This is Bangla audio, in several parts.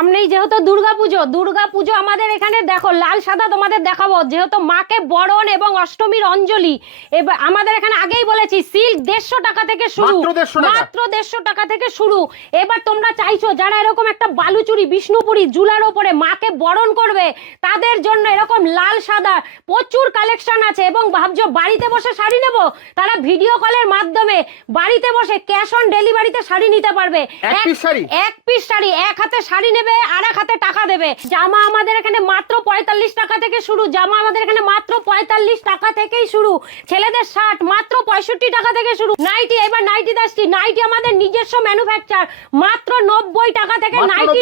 সামনেই যেহেতু দুর্গা পুজো দুর্গা পুজো আমাদের এখানে দেখো লাল সাদা তোমাদের দেখাবো। যেহেতু মাকে বরণ এবং অষ্টমীর অঞ্জলি এবার আমাদের এখানে আগেই বলেছি সিল্ক দেড়শো টাকা থেকে শুরু। মাত্র 150 টাকা? মাত্র দেড়শো টাকা থেকে শুরু। এবার তোমরা চাইছো যারা এরকম একটা বালুচুরি বিষ্ণুপুরি জুলার ওপরে মাকে বরণ করবে তাদের জন্য এরকম লাল সাদা প্রচুর কালেকশন আছে এবং ভাবছ বাড়িতে বসে শাড়ি নেব? তারা ভিডিও কলের মাধ্যমে বাড়িতে বসে ক্যাশ অন ডেলিভারিতে শাড়ি নিতে পারবে। এক piece শাড়ি? এক পিস শাড়ি এক হাতে শাড়ি নেবে আর এক হাতে টাকা দেবে। জামা আমাদের এখানে মাত্র পঁয়তাল্লিশ টাকা থেকে শুরু। জামা আমাদের এখানে মাত্র পঁয়তাল্লিশ টাকা থেকেই শুরু। ছেলেদের শার্ট মাত্র পঁয়ষট্টি টাকা থেকে শুরু। নাইটি এবার নাইটি দাসটি নাইটি আমাদের নিজস্ব ম্যানুফ্যাকচার মাত্র নব্বই টাকা থেকে নাইটি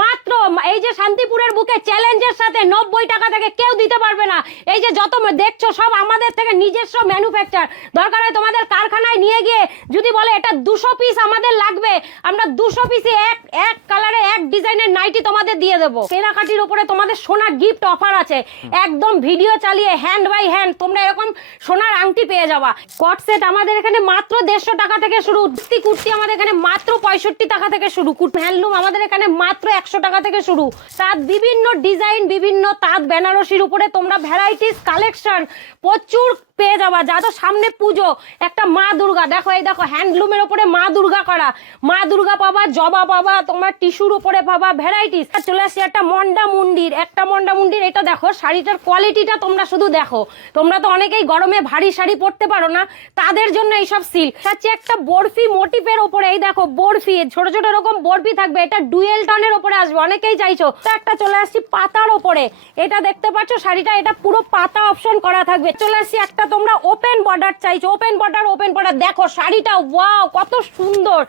মাত্র এই যে শান্তিপুরের বুকে চ্যালেঞ্জের সাথে নব্বই টাকা থেকে কেউ দিতে পারবে না। এই যে যত দেখছ সব আমাদের থেকে নিজস্ব ম্যানুফ্যাকচার দরকার হয় তোমাদের কারখানায় নিয়ে গিয়ে যদি বলে এটা দুশো পিস আমাদের লাগবে আমরা দুশো পিসে এক এক কালারে এক ডিজাইনের নাইটি তোমাদের দিয়ে দেবো। কেনাকাটির উপরে তোমাদের সোনার গিফট অফার আছে। একদম ভিডিও চালিয়ে হ্যান্ড বাই হ্যান্ড তোমরা এরকম সোনার আংটি পেয়ে যাবা। কট সেট আমাদের এখানে মাত্র দেড়শো টাকা থেকে শুরু কুর্তি কুর্তি আমাদের এখানে মাত্র পঁয়ষট্টি টাকা থেকে শুরু হ্যান্ডলুম আমাদের এখানে মাত্র একশো টাকা থেকে শুরু। তার বিভিন্ন ডিজাইন বিভিন্ন তাঁত বেনারসির উপরে তোমরা ভ্যারাইটিস কালেকশন প্রচুর পেয়ে যাবা। যা তো সামনে পুজো, একটা মা দুর্গা। দেখো, এই দেখো হ্যান্ডলুমের ওপরে মা দুর্গা করা। মা দুর্গা পাবা, জবা পাবা, তোমার টিস্যুর উপরে পাবা। ভ্যারাইটিস চলে আসছে একটা মন্ডা মুন্ডির। একটা মন্ডা মুন্ডির, এটা দেখো, শাড়িটার কোয়ালিটিটা তোমরা শুধু দেখো। তোমরা তো অনেকেই গরমে ভারী শাড়ি পরতে পারো না, তাদের জন্য এইসব সিল্ক হচ্ছে একটা বরফি মোটিফের ওপরে, এই দেখো, বরফি। ছোট ছোট এরকম বরফি থাকবে, এটা ডুয়েল টনের ওপরে আসবে, অনেকেই চাইছো। একটা চলে আসছি পাতার ওপরে। এটা দেখতে পাচ্ছ, শাড়িটা, এটা পুরো পাতা অপশন করা থাকবে। চলে আসছি একটা তোমরা ওপেন বর্ডার চাইছো ওপেন বর্ডার ওপেন বর্ডার দেখো, শাড়িটা ওয়াও কত সুন্দর।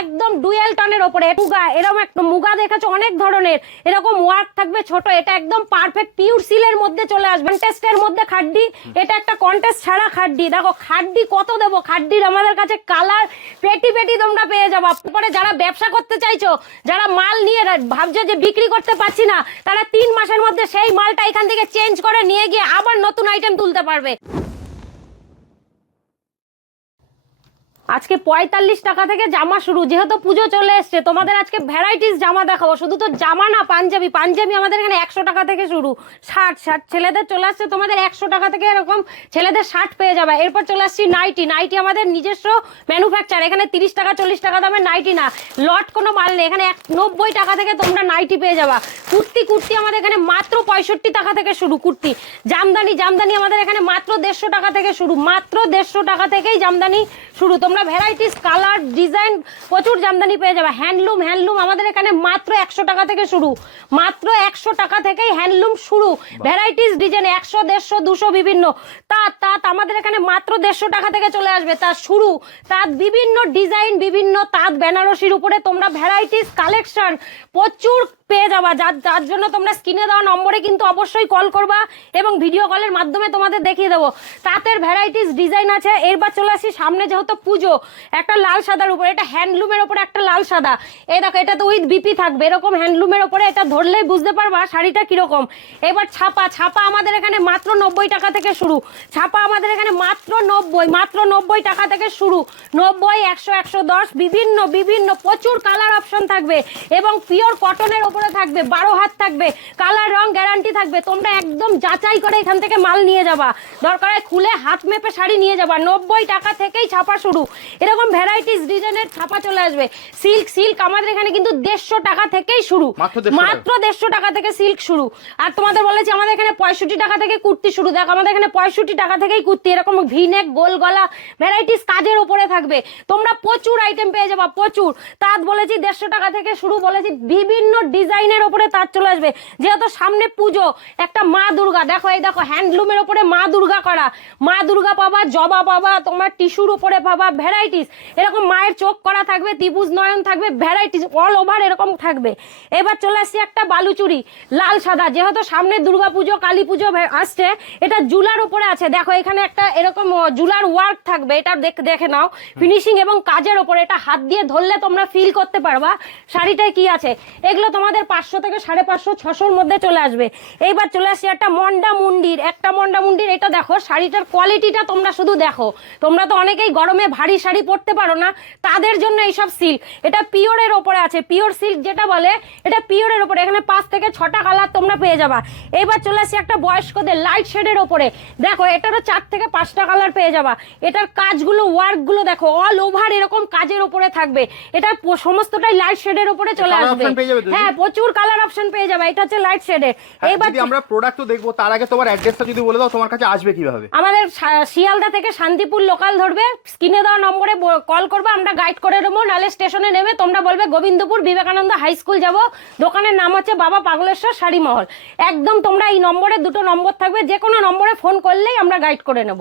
একদম ডুয়েল টনের ওপরে। মুগা এরকম একটা মুগা দেখেছ অনেক ধরনের। এরকম ওয়ার্ক থাকবে ছোট, এটা একদম পারফেক্ট পিওর সিলের মধ্যে চলে আসবে। কন্টেস্টের মধ্যে খাড্ডি, এটা একটা কন্টেস্ট ছাড়া খাড্ডি। দেখো, খাড্ডি কত দেবো? খাড্ডির আমাদের কাছে কালার পেটি পেটি তোমরা পেয়ে যাব। পরে যারা ব্যবসা করতে চাইছো, যারা মাল নিয়ে ভাবছ যে বিক্রি করতে পারছি না, তারা তিন মাসের মধ্যে সেই মালটা এখান থেকে চেঞ্জ করে নিয়ে গিয়ে আবার নতুন আইটেম তুলতে পারবে। আজকে পঁয়তাল্লিশ টাকা থেকে জামা শুরু, যেহেতু পুজো চলে এসছে, তোমাদের আজকে ভ্যারাইটিস জামা দেখাবো। শুধু তো জামা না, পাঞ্জাবি। পাঞ্জাবি আমাদের এখানে একশো টাকা থেকে শুরু। শার্ট শার্ট ছেলেদের চলে আসছে, তোমাদের একশো টাকা থেকে এরকম ছেলেদের শার্ট পেয়ে যাবে। এরপর চলে আসছি নাইটি। নাইটি আমাদের নিজস্ব ম্যানুফ্যাকচার এখানে তিরিশ টাকা, চল্লিশ টাকা দামের নাইটি না। লট কোনো মাল নেই, এখানে এক নব্বই টাকা থেকে তোমরা নাইটি পেয়ে যাবা। কুর্তি কুর্তি আমাদের এখানে মাত্র পঁয়ষট্টি টাকা থেকে শুরু কুর্তি। জামদানি জামদানি আমাদের এখানে মাত্র দেড়শো টাকা থেকে শুরু। মাত্র দেড়শো টাকা থেকেই জামদানি শুরু। তোমরা ভ্যারাইটিস কালার ডিজাইন প্রচুর জামদানি পেয়ে যাবে। হ্যান্ডলুম হ্যান্ডলুম আমাদের এখানে মাত্র একশো টাকা থেকে শুরু। মাত্র একশো টাকা থেকেই হ্যান্ডলুম শুরু। ভ্যারাইটিস ডিজাইন একশো দেড়শো দুশো বিভিন্ন। তাঁত তাঁত আমাদের এখানে মাত্র দেড়শো টাকা থেকে চলে আসবে। তার শুরু তাঁত বিভিন্ন ডিজাইন বিভিন্ন তাঁত বেনারসির উপরে তোমরা ভ্যারাইটিস কালেকশন প্রচুর পেয়ে যাবা। যার যার জন্য তোমরা স্ক্রিনে দেওয়া নম্বরে কিন্তু অবশ্যই কল করবা এবং ভিডিও কলের মাধ্যমে তোমাদের দেখিয়ে দেবো। তাঁতের ভ্যারাইটিস ডিজাইন আছে। এরবার চলে আসি সামনে যেহেতু পুজো একটা লাল সাদার উপরে, এটা হ্যান্ডলুমের উপরে একটা লাল সাদা। এই দেখো, এটা তো উইথ বিপি থাকবে। এরকম হ্যান্ডলুমের উপরে এটা ধরলেই বুঝতে পারবা শাড়িটা কীরকম। এবার ছাপা ছাপা আমাদের এখানে মাত্র নব্বই টাকা থেকে শুরু। ছাপা আমাদের এখানে মাত্র নব্বই মাত্র নব্বই টাকা থেকে শুরু। নব্বই, একশো একশো দশ, বিভিন্ন বিভিন্ন, প্রচুর কালার অপশন থাকবে। এবং পিওর কটনের ওপরে থাকবে, বারো হাত থাকবে। কালার রং গ্যারান্টি থাকবে। তোমরা একদম যাচাই করে এখান থেকে মাল নিয়ে যাবা। দরকার খুলে হাত মেপে শাড়ি নিয়ে যাবা। নব্বই টাকা থেকেই ছাপা শুরু। এরকম ভ্যারাইটিস ডিজাইনের ছাপা চলে আসবে। সিল্ক সিল্ক আমাদের এখানে কিন্তু দেড়শো টাকা থেকেই শুরু। মাত্র 150 টাকা। মাত্র দেড়শো টাকা থেকে সিল্ক শুরু। আর তোমাদের বলেছি আমাদের এখানে পঁয়ষট্টি টাকা থেকে কুর্তি শুরু। দেখো আমাদের এখানে পঁয়ষট্টি টাকা থেকেই কুর্তি এরকম ভিনেক গোল গলা ভ্যারাইটিস কাজের উপরে থাকবে। তোমরা প্রচুর আইটেম পেয়ে যাবা প্রচুর। তাঁত বলেছি দেড়শো টাকা থেকে শুরু বলেছি বিভিন্ন ডিজাইনের ওপরে তাঁত চলে আসবে। যেহেতু সামনে পুজো একটা মা দুর্গা দেখো এই দেখো হ্যান্ডলুমের ওপরে মা দুর্গা করা। মা দুর্গা পাবা জবা পাবা তোমার টিস্যুর উপরে পাবা ভ্যারাইটিস। এরকম মায়ের চোখ করা থাকবে, ত্রিভুজ নয়ন থাকবে, ভ্যারাইটিস অল ওভার এরকম থাকবে। এবার চলে আসছি একটা বালুচুরি, লাল সাদা। যেহেতু সামনে দুর্গা পুজো কালী পুজো আসছে, এটা জুলার উপরে আছে। দেখো, এখানে একটা এরকম জুলার ওয়ার্ক থাকবে, এটা দেখে নাও। ফিনিশিং এবং কাজের ওপরে এটা হাত দিয়ে ধরলে তোমরা ফিল করতে পারবা। শাড়িটায় কি আছে? এগুলো তোমাদের পাঁচশো থেকে সাড়ে পাঁচশো, ছশোর মধ্যে চলে আসবে। এইবার চলে আসছি একটা মন্ডা মুন্ডির একটা মন্ডা মুন্ডির এটা দেখো, শাড়িটার কোয়ালিটিটা তোমরা শুধু দেখো। তোমরা তো অনেকেই গরমে গরমে ভারী শাড়ি পরতে পারো না তাদের জন্য এইসব সিল্ক। এটা পিওরের ওপরে আছে। পিওর সিল্ক যেটা বলে এটা পিওরের ওপরে। এখানে পাঁচ থেকে ছটা কালার তোমরা পেয়ে যাবা। এবার চলে আসি একটা বয়স্কদের লাইট শেডের ওপরে। দেখো এটারও চার থেকে পাঁচটা কালার পেয়ে যাবা। এটার কাজগুলো ওয়ার্কগুলো দেখো অল ওভার এরকম কাজের ওপরে থাকবে। এটা সমস্তটাই লাইট শেডের ওপরে চলে আসবে? হ্যাঁ প্রচুর কালার অপশন পেয়ে যাবে। এটা হচ্ছে লাইট হ্যাঁ, এবার যদি আমরা প্রোডাক্ট তো দেখব তার আগে তোমার অ্যাড্রেসটা যদি বলে দাও তোমার কাছে আসবে কীভাবে? আমাদের শিয়ালদা থেকে শান্তিপুর লোকাল ধরবে স্ক্রিনে দেওয়া নম্বরে কল করব আমরা গাইড করে নেব নাহলে স্টেশনে নেবে। তোমরা বলবে গোবিন্দপুর বিবেকানন্দ হাই স্কুল যাব। দোকানের নাম হচ্ছে বাবা পাগলেশ্বর শাড়ি মহল। একদম তোমরা এই নম্বরে দুটো নম্বর থাকবে যে কোনো নম্বরে ফোন করলেই আমরা গাইড করে নেব।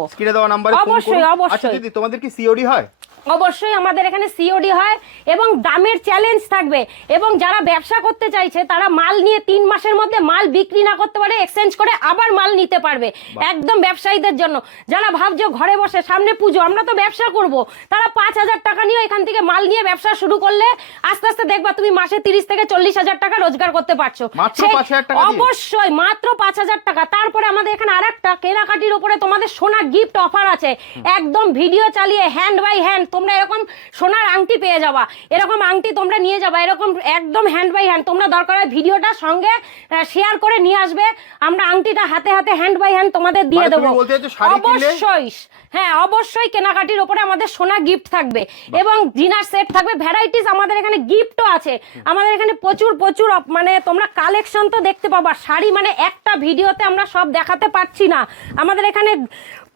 অবশ্যই, অবশ্যই। আচ্ছা তোমাদের কি সিওডি হয়? অবশ্যই আমাদের এখানে সিওডি হয় এবং দামের চ্যালেঞ্জ থাকবে। এবং যারা ব্যবসা করতে চাইছে তারা মাল নিয়ে তিন মাসের মধ্যে মাল বিক্রি না করতে পারে এক্সচেঞ্জ করে আবার মাল নিতে পারবে। একদম ব্যবসায়ীদের জন্য। যারা ভাবছে ঘরে বসে সামনে পুজো আমরা তো ব্যবসা করব। তারা পাঁচ হাজার টাকা নিয়ে এখান থেকে মাল নিয়ে ব্যবসা শুরু করলে আস্তে আস্তে দেখবা তুমি মাসে তিরিশ থেকে চল্লিশ হাজার টাকা রোজগার করতে পারছ। মাত্র সেই- 5,000 টাকা দিয়ে? অবশ্যই মাত্র পাঁচ হাজার টাকা। তারপরে আমাদের এখানে আর একটা কেনাকাটির উপরে তোমাদের সোনা গিফট অফার আছে। একদম ভিডিও চালিয়ে হ্যান্ড বাই হ্যান্ড তোমরা এরকম সোনার আংটি পেয়ে যাবা। এরকম আংটি তোমরা নিয়ে যাবা। এরকম একদম হ্যান্ড বাই হ্যান্ড তোমরা দরকার হয় ভিডিওটা সঙ্গে শেয়ার করে নিয়ে আসবে। আমরা আংটিটা হাতে হাতে হ্যান্ড বাই হ্যান্ড তোমাদের দিয়ে মানে দেবো। অবশ্যই হ্যাঁ অবশ্যই কেনাকাটির উপরে আমাদের সোনা গিফট থাকবে। এবং ডিনার সেট থাকবে। ভ্যারাইটিস আমাদের এখানে গিফটও আছে। আমাদের এখানে প্রচুর প্রচুর মানে তোমরা কালেকশন তো দেখতে পাবা। শাড়ি মানে একটা ভিডিওতে আমরা সব দেখাতে পারছি না। আমাদের এখানে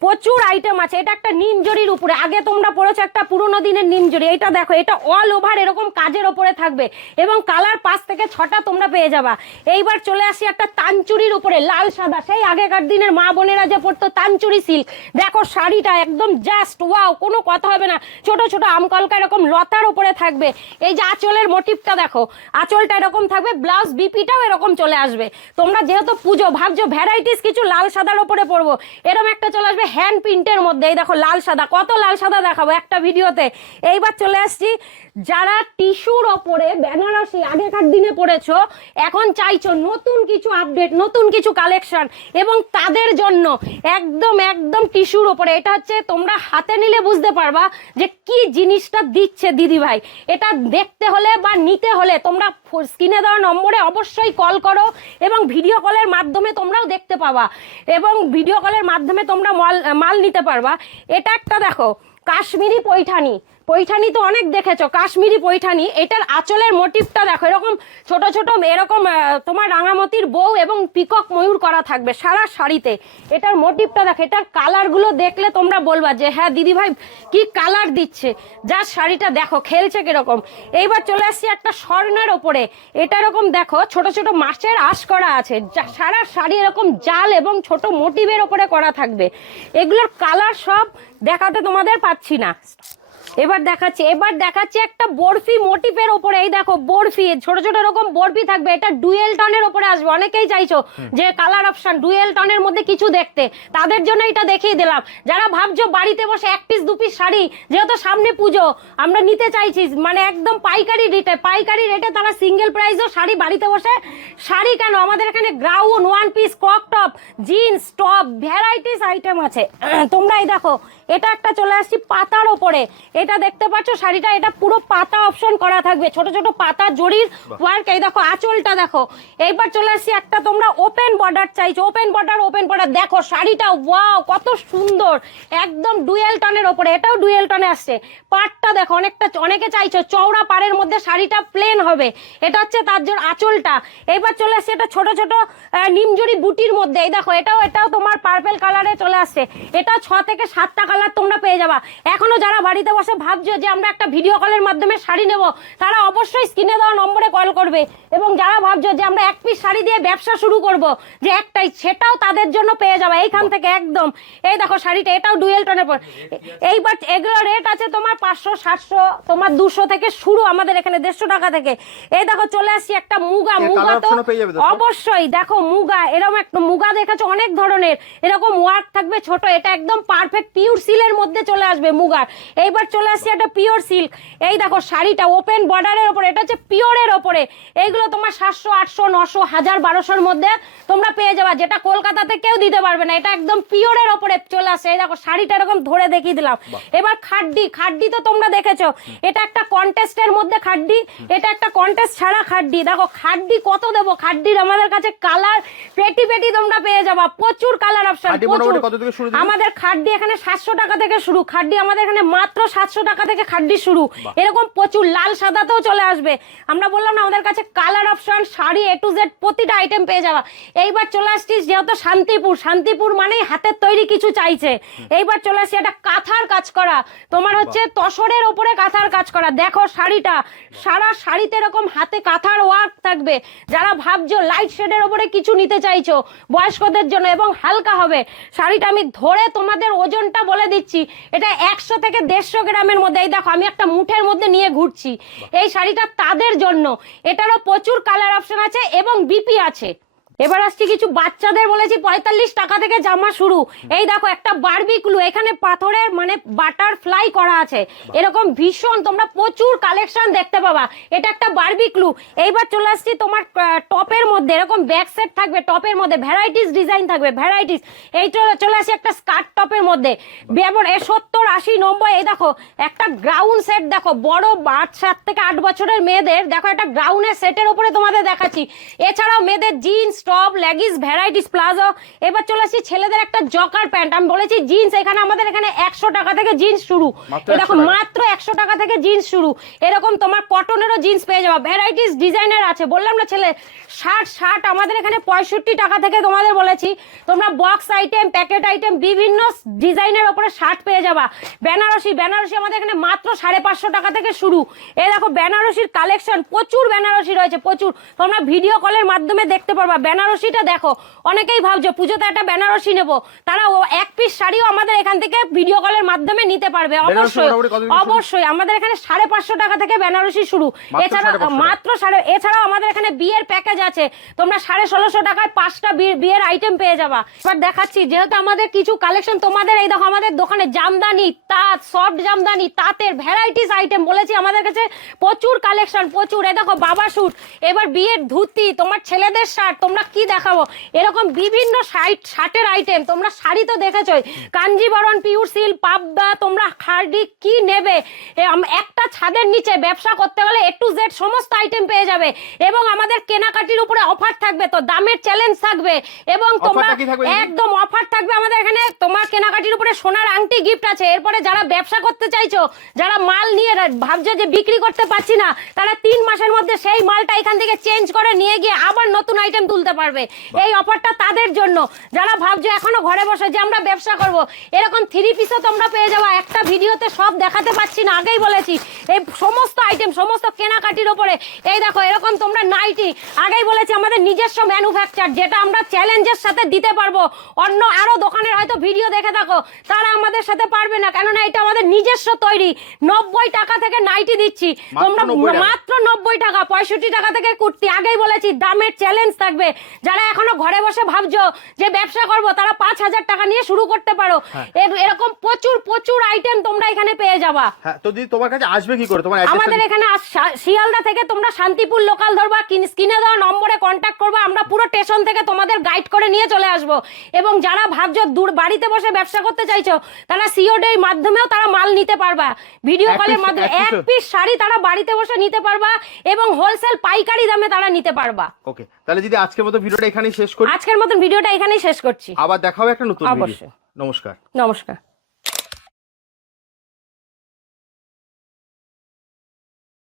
প্রচুর আইটেম আছে। এটা একটা নিমজরির উপরে। আগে তোমরা পড়েছো একটা পুরোনো দিনের নিমজরি এটা দেখো, এটা অল ওভার এরকম কাজের ওপরে থাকবে। এবং কালার পাঁচ থেকে ছটা তোমরা পেয়ে যাবা। এইবার চলে আসি একটা তানচুরির উপরে, লাল সাদা। সেই আগেকার দিনের মা বোনেরা যে পড়তো তানচুরি সিল্ক দেখো শাড়িটা একদম জাস্ট ওয়াও কোনো কথা হবে না। ছোট ছোট আমকলকা এরকম লতার উপরে থাকবে। এই যে আঁচলের মোটিভটা দেখো, আঁচলটা এরকম থাকবে ব্লাউজ বিপিটাও এরকম চলে আসবে। তোমরা যেহেতু পুজো, ভাবছ ভ্যারাইটিস কিছু লাল সাদার উপরে পড়ব এরকম একটা চলে আসবে হ্যান্ড প্রিন্টের মধ্যে, এই দেখো লাল সাদা, কত লাল সাদা দেখাবো একটা ভিডিওতে। এইবার চলে আসছি, যারা টিস্যুর ওপরে, বেনারসি আগেকার দিনে পড়েছো, এখন চাইছো নতুন কিছু আপডেট নতুন কিছু কালেকশন এবং তাদের জন্য একদম একদম টিস্যুর ওপরে। এটা হচ্ছে তোমরা হাতে নিলে বুঝতে পারবা যে কি জিনিসটা দিচ্ছে দিদি ভাই। এটা দেখতে হলে বা নিতে হলে তোমরা স্ক্রিনে দেওয়া নম্বরে অবশ্যই কল করো, এবং ভিডিও কলের মাধ্যমে তোমরাও দেখতে পাবা। এবং ভিডিও কলের মাধ্যমে তোমরা মাল মাল নিতে পারবা। এটা একটা দেখো কাশ্মীরি পৈঠানি। পৈঠানি তো অনেক দেখেছ, কাশ্মীরি পৈঠানি। এটার আঁচলের মোটিভটা দেখো, এরকম ছোট ছোট, এরকম তোমার রাঙামতির বউ এবং পিকক ময়ূর করা থাকবে সারা শাড়িতে। এটার মোটিভটা দেখো, এটার কালারগুলো দেখলে তোমরা বলবা যে হ্যাঁ দিদি ভাই কি কালার দিচ্ছে? যা শাড়িটা দেখো, খেলছে কীরকম? এইবার চলে আসছি একটা স্বর্ণের ওপরে। এটা এরকম দেখো, ছোট ছোট মাছের আশ করা আছে। সারা শাড়ি এরকম জাল এবং ছোট মোটিভের ওপরে করা থাকবে। এগুলোর কালার সব দেখাতে তোমাদের পাচ্ছি না। এবার দেখাচ্ছি এবার দেখাচ্ছি একটা বরফি মোটিভের ওপরে। এই দেখো বরফি ছোট ছোট এরকম বরফি থাকবে এটা ডুয়েল টনের ওপরে আসবে। অনেকেই চাইছো যে কালার অপশন ডুয়েল টনের মধ্যে কিছু দেখতে। তাদের জন্য এটা দেখিয়ে দিলাম। যারা ভাবছ বাড়িতে বসে এক পিস দু পিস শাড়ি যেহেতু সামনে পুজো আমরা নিতে চাইছি মানে একদম পাইকারি রেটে পাইকারি রেটে তারা সিঙ্গেল প্রাইসও শাড়ি বাড়িতে বসে শাড়ি কেন? আমাদের এখানে gown one piece frock top jeans top varieties item আছে। তোমরা এই দেখো এটা একটা চলে আসছি পাতার ওপরে। এটা দেখতে পাচ্ছ শাড়িটা এটা পুরো পাতা অপশন করা থাকবে। ছোট ছোট পাতা জরির ওয়ার্ক এই দেখো আঁচলটা দেখো। এইবার চলে আসছি একটা তোমরা ওপেন বর্ডার চাইছো। ওপেন বর্ডার ওপেন বর্ডার দেখো শাড়িটা ওয়াও কত সুন্দর। একদম ডুয়েল টনের ওপরে এটাও ডুয়েল টনে আসছে। পাটটা দেখো অনেকটা অনেকে চাইছো চওড়া পাড়ের মধ্যে শাড়িটা প্লেন হবে। এটা হচ্ছে তার জন্য আঁচলটা। এইবার চলে আসছে এটা ছোট ছোট আহ, নিমজুরি বুটির মধ্যে। এই দেখো এটাও এটাও তোমার পার্পেল কালারে চলে আসছে। এটা ছ থেকে সাতটা কালার তোমরা পেয়ে যাবা। এখনও যারা বাড়িতে বসে ভাবছ যে আমরা একটা ভিডিও কলের মাধ্যমে শাড়ি নেব। তারা অবশ্যই স্ক্রিনে দেওয়া নম্বরে কল করবে। এবং যারা ভাবছ যে আমরা এক পিস শাড়ি দিয়ে ব্যবসা শুরু করব যে একটাই সেটাও তাদের জন্য পেয়ে যাবে। এইখান থেকে একদম। এই দেখো শাড়িটা এটাও ডুয়েল টনের পর এইবার এগুলো রেট আছে তোমার পাঁচশো সাতশো তোমার দুশো থেকে শুরু আমাদের এখানে দেড়শো টাকা থেকে। এই দেখো চলে আসছি একটা মুগা। মুগা তো। অবশ্যই দেখো মুগা এরকম একটা মুগা দেখেছ? অনেক ধরনের। এরকম ওয়ার্ক থাকবে ছোট এটা একদম পারফেক্ট পিওর সিলের মধ্যে চলে আসবে মুগার। এইবার চলে আসছে একটা পিওর সিল্ক এই দেখো শাড়িটা ওপেন বর্ডারের ওপরে এটা হচ্ছে পিওরের ওপরে। এইগুলো তোমার সাতশো আটশো নশো হাজার বারোশোর মধ্যে তোমরা পেয়ে যাবা যেটা কলকাতাতে কেউ দিতে পারবে না। এটা একদম পিওরের ওপরে চলে আসছে। এই দেখো শাড়িটা এরকম ধরে দেখিয়ে দিলাম। এবার খাড্ডি খাড্ডি তো তোমরা দেখেছ। এটা একটা কন্টেস্টের মধ্যে খাড্ডি এটা একটা কন্টেস্ট ছাড়া খাড্ডি। দেখো খাড্ডি কত দেবো? খাড্ডির আমাদের কাছে কালার পেটি পেটি তোমরা পেয়ে যাবা। প্রচুর কালার অপশন দিদি? আমাদের খাড্ডি এখানে সাতশো টাকা থেকে শুরু। খাড্ডি আমাদের এখানে মাত্র সাতশো টাকা থেকে খাড্ডি শুরু। এরকম প্রচুর লাল সাদাতেও চলে আসবে। আমরা বললাম না আমাদের কাছে colour option sari A to Z প্রতিটা আইটেম পেয়ে যাওয়া এইবার চলে আসছিস যেহেতু শান্তিপুর। শান্তিপুর মানেই হাতের তৈরি কিছু চাইছে। এইবার চলে আসছি একটা কাঁথার কাজ করা। তোমার হচ্ছে তসরের ওপরে কাঁথার কাজ করা। দেখো শাড়িটা। সারা শাড়িতে এরকম হাতে কাঁথার ওয়ার্ক থাকবে। যারা ভাবছ লাইট শেডের ওপরে কিছু নিতে চাইছো বয়স্কদের জন্য এবং হালকা হবে শাড়িটা আমি ধরে তোমাদের ওজনটা বলে দিচ্ছি। এটা একশো থেকে দেড়শো গ্রামের মধ্যে, এই দেখো, আমি একটা মুঠের মধ্যে নিয়ে ঘুরছি। এই শাড়িটা তাদের জন্য। এটারও প্রচুর কালার অপশন আছে এবং বিপি আছে। এবার আসছি কিছু বাচ্চাদের বলেছি পঁয়তাল্লিশ টাকা থেকে জামা শুরু। এই দেখো একটা বারবিকুলু এখানে পাথরের মানে বাটারফ্লাই করা আছে। এরকম ভীষণ তোমরা প্রচুর কালেকশন দেখতে পাবা। এটা একটা বারবিক্লু এইবার চলে আসছি তোমার টপের মধ্যে এরকম ব্যাক সেট থাকবে টপের মধ্যে ভ্যারাইটিস ডিজাইন থাকবে ভ্যারাইটিস এই চলে- চলে আসি একটা স্কার্ট টপের মধ্যে। যেমন এ সত্তর আশি নব্বই এই দেখো একটা গ্রাউন্ড সেট দেখো বড় আট সাত থেকে আট বছরের মেয়েদের দেখো একটা গ্রাউন্ডের সেটের উপরে তোমাদের দেখাচ্ছি। এছাড়াও মেয়েদের jeans top leggings varieties palazzo. এবার চলে আসছি ছেলেদের একটা জকার প্যান্ট। আমি বলেছি জিন্স এখানে আমাদের এখানে একশো টাকা থেকে জিন্স শুরু। দেখো মাত্র একশো টাকা থেকে জিন্স শুরু। এরকম তোমার কটনেরও জিন্স পেয়ে যাবে। ভ্যারাইটিস ডিজাইনের আছে। বললাম না ছেলে শার্ট শার্ট আমাদের এখানে পঁয়ষট্টি টাকা থেকে তোমাদের বলেছি। তোমরা বক্স আইটেম প্যাকেট আইটেম বিভিন্ন ডিজাইনের ওপরে শার্ট পেয়ে যাবা। বেনারসি বেনারসি আমাদের এখানে মাত্র সাড়ে পাঁচশো টাকা থেকে শুরু। এই দেখো বেনারসির কালেকশন প্রচুর বেনারসি রয়েছে প্রচুর। তোমরা ভিডিও কলের মাধ্যমে দেখতে পারবা। বেনারসিটা দেখো। অনেকেই ভাবছ পুজোতে একটা বেনারসি নেব। তারা ও এক পিস শাড়িও আমাদের এখান থেকে ভিডিও কলের মাধ্যমে নিতে পারবে অবশ্যই? অবশ্যই আমাদের এখানে সাড়ে পাঁচশো টাকা থেকে বেনারসি শুরু। এছাড়া মাত্র সাড়ে এছাড়াও আমাদের এখানে বিয়ের প্যাকেজ আছে। তোমরা সাড়ে ষোলোশো টাকায় পাঁচটা বিয়ের আইটেম পেয়ে যাবা। এবার দেখাচ্ছি যেহেতু আমাদের কিছু কালেকশন তোমাদের এই দেখো আমাদের দোকানে জামদানি তাঁত সফট জামদানি তাঁতের ভ্যারাইটিস আইটেম বলেছি আমাদের কাছে। প্রচুর কালেকশন প্রচুর। এই দেখো বাবা স্যুট এবার বিয়ের ধুতি তোমার ছেলেদের শার্ট তোমরা কি দেখাবো? এরকম বিভিন্ন শার্ট শার্টের আইটেম তোমরা শাড়ি তো দেখেছোই। কাঞ্জিবরণ পিউর সিল পাবদা তোমরা খার্ডি কি নেবে? একটা ছাদের নিচে ব্যবসা করতে গেলে এ টু জেড সমস্ত আইটেম পেয়ে যাবে। এবং আমাদের কেনাকাটির উপরে অফার থাকবে তো দামের চ্যালেঞ্জ থাকবে। এবং তোমরা? একদম অফার থাকবে আমাদের এখানে তোমার কেনাকাটির উপরে সোনার আংটি গিফট আছে। এরপরে যারা ব্যবসা করতে চাইছো যারা মাল নিয়ে ভাবছ যে বিক্রি করতে পারছি না তারা তিন মাসের মধ্যে সেই মালটা এখান থেকে চেঞ্জ করে নিয়ে গিয়ে আবার নতুন আইটেম তুলতে পারবে। এই অফারটা তাদের জন্য। যারা ভাবছ এখনও ঘরে বসে যে আমরা ব্যবসা করব এরকম থ্রি পিসও তোমরা পেয়ে যাওয়া একটা ভিডিওতে সব দেখাতে পাচ্ছি না আগেই বলেছি। এই সমস্ত আইটেম সমস্ত কেনাকাটির ওপরে। এই দেখো এরকম তোমরা নাইটি আগেই বলেছি আমাদের নিজস্ব ম্যানুফ্যাকচার যেটা আমরা চ্যালেঞ্জের সাথে দিতে পারব। অন্য আরও দোকানের হয়তো ভিডিও দেখে থাকো তারা আমাদের সাথে পারবে না। কেননা এটা আমাদের নিজস্ব তৈরি। নব্বই টাকা থেকে নাইটি দিচ্ছি। তোমরা মাত্র নব্বই টাকা পঁয়ষট্টি টাকা থেকে কুর্তি আগেই বলেছি দামের চ্যালেঞ্জ থাকবে। যারা এখনও ঘরে বসে ভাবছ যে ব্যবসা করব তারা পাঁচ হাজার টাকা নিয়ে শুরু করতে পারো। এরকম প্রচুর প্রচুর আইটেম তোমরা এখানে পেয়ে যাবা। হ্যাঁ তো দিদি তোমার কাছে আসবে কি করে? তোমার আমাদের এখানে শিয়ালদা থেকে তোমরা শান্তিপুর লোকাল ধরবা স্ক্রিনে দেওয়া নম্বরে কন্ট্যাক্ট করবা আমরা পুরো স্টেশন থেকে তোমাদের গাইড করে নিয়ে চলে আসব। এবং যারা ভাবছ দূর বাড়িতে বসে ব্যবসা করতে চাইছো তারা সিওডের মাধ্যমেও তারা মাল নিতে পারবা। ভিডিও কলের মাধ্যমে এক পিস শাড়ি তারা বাড়িতে বসে নিতে পারবা এবং হোলসেল পাইকারি দামে তারা নিতে পারবা। ওকে তাহলে যদি আজকের মতো ভিডিওটা এখানেই শেষ করি। আজকের মতন ভিডিওটা এখানেই শেষ করছি। আবার দেখাও একটা নতুন ভিডিও। নমস্কার। নমস্কার।